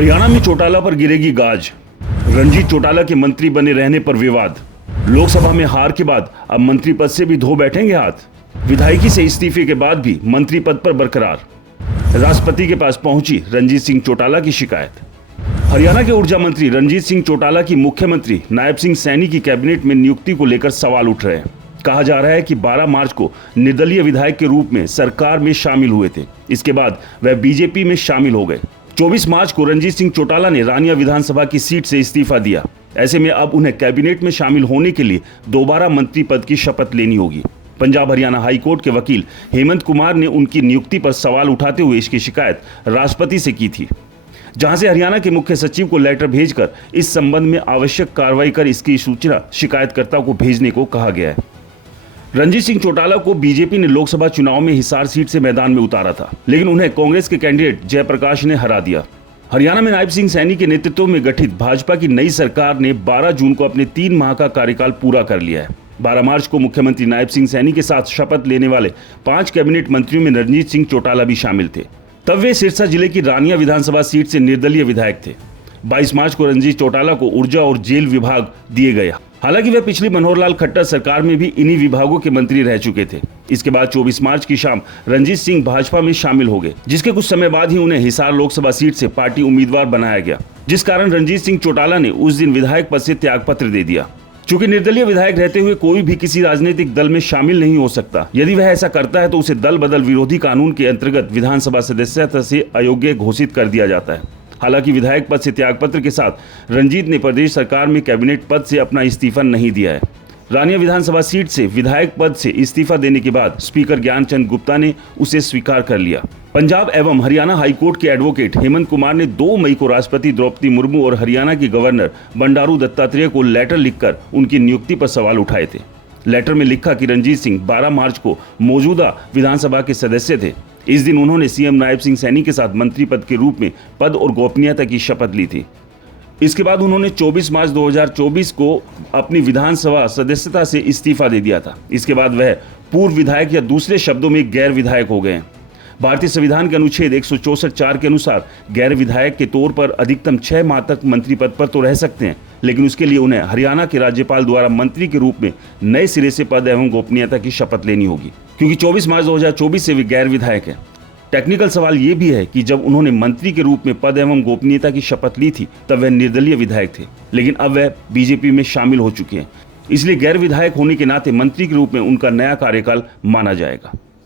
हरियाणा में चौटाला पर गिरेगी गाज। रणजीत चौटाला के मंत्री बने रहने पर विवाद। लोकसभा में हार के बाद अब मंत्री पद से भी धो बैठेंगे हाथ। विधायकी से इस्तीफे के बाद भी मंत्री पद पर बरकरार। राष्ट्रपति के पास पहुंची रणजीत सिंह चौटाला की शिकायत। हरियाणा के ऊर्जा मंत्री रणजीत सिंह चौटाला की मुख्यमंत्री नायब सिंह सैनी की कैबिनेट में नियुक्ति को लेकर सवाल उठ रहे हैं। कहा जा रहा है कि 12 मार्च को निर्दलीय विधायक के रूप में सरकार में शामिल हुए थे। इसके बाद वह बीजेपी में शामिल हो गए। 24 मार्च को रणजीत सिंह चौटाला ने रानिया विधानसभा की सीट से इस्तीफा दिया। ऐसे में अब उन्हें कैबिनेट में शामिल होने के लिए दोबारा मंत्री पद की शपथ लेनी होगी। पंजाब हरियाणा हाईकोर्ट के वकील हेमंत कुमार ने उनकी नियुक्ति पर सवाल उठाते हुए इसकी शिकायत राष्ट्रपति से की थी, जहां से हरियाणा के मुख्य सचिव को लेटर भेजकर इस संबंध में आवश्यक कार्रवाई कर इसकी सूचना शिकायतकर्ता को भेजने को कहा गया है। रणजीत सिंह चौटाला को बीजेपी ने लोकसभा चुनाव में हिसार सीट से मैदान में उतारा था, लेकिन उन्हें कांग्रेस के कैंडिडेट जयप्रकाश ने हरा दिया। हरियाणा में नायब सिंह सैनी के नेतृत्व में गठित भाजपा की नई सरकार ने 12 जून को अपने 3 माह का कार्यकाल पूरा कर लिया है। 12 मार्च को मुख्यमंत्री नायब सिंह सैनी के साथ शपथ लेने वाले 5 कैबिनेट मंत्रियों में रणजीत सिंह चौटाला भी शामिल थे। तब वे सिरसा जिले की रानिया विधानसभा सीट से निर्दलीय विधायक थे। 22 मार्च को रणजीत चौटाला को ऊर्जा और जेल विभाग दिए गए। हालांकि वे पिछली मनोहर लाल खट्टर सरकार में भी इन्हीं विभागों के मंत्री रह चुके थे। इसके बाद 24 मार्च की शाम रणजीत सिंह भाजपा में शामिल हो गए, जिसके कुछ समय बाद ही उन्हें हिसार लोकसभा सीट से पार्टी उम्मीदवार बनाया गया, जिस कारण रणजीत सिंह चौटाला ने उस दिन विधायक पद से त्यागपत्र दे दिया। चूंकि निर्दलीय विधायक रहते हुए कोई भी किसी राजनीतिक दल में शामिल नहीं हो सकता, यदि वह ऐसा करता है तो उसे दल बदल विरोधी कानून के अंतर्गत विधानसभा सदस्यता से अयोग्य घोषित कर दिया जाता है। हालांकि विधायक पद से त्यागपत्र के साथ रणजीत ने प्रदेश सरकार में कैबिनेट पद से अपना इस्तीफा नहीं दिया है। रानिया विधानसभा सीट से विधायक पद से इस्तीफा देने के बाद स्पीकर ज्ञानचंद गुप्ता ने उसे स्वीकार कर लिया। पंजाब एवं हरियाणा हाईकोर्ट के एडवोकेट हेमंत कुमार ने 2 मई को राष्ट्रपति द्रौपदी मुर्मू और हरियाणा की गवर्नर बंडारू दत्तात्रेय को लेटर लिखकर उनकी नियुक्ति पर सवाल उठाए थे। लेटर में लिखा कि रणजीत सिंह 12 मार्च को मौजूदा विधानसभा के सदस्य थे। इस दिन उन्होंने सीएम नायब सिंह सैनी के साथ मंत्री पद के रूप में पद और गोपनीयता की शपथ ली थी। इसके बाद उन्होंने 24 मार्च 2024 को अपनी विधानसभा सदस्यता से इस्तीफा दे दिया था। इसके बाद वह पूर्व विधायक या दूसरे शब्दों में गैर विधायक हो गए हैं। भारतीय संविधान के अनुच्छेद 164(4) के अनुसार गैर विधायक के तौर पर अधिकतम 6 माह तक मंत्री पद पर तो रह सकते हैं, लेकिन उसके लिए उन्हें हरियाणा के राज्यपाल द्वारा मंत्री के रूप में नए सिरे से पद एवं गोपनीयता की शपथ लेनी होगी, क्योंकि 24 मार्च 2024 से वे गैर विधायक हैं। टेक्निकल सवाल ये भी है कि जब उन्होंने मंत्री के रूप में पद एवं गोपनीयता की शपथ ली थी तब वह निर्दलीय विधायक थे, लेकिन अब वह बीजेपी में शामिल हो चुके हैं। इसलिए गैर विधायक होने के नाते मंत्री के रूप में उनका नया कार्यकाल माना जाएगा।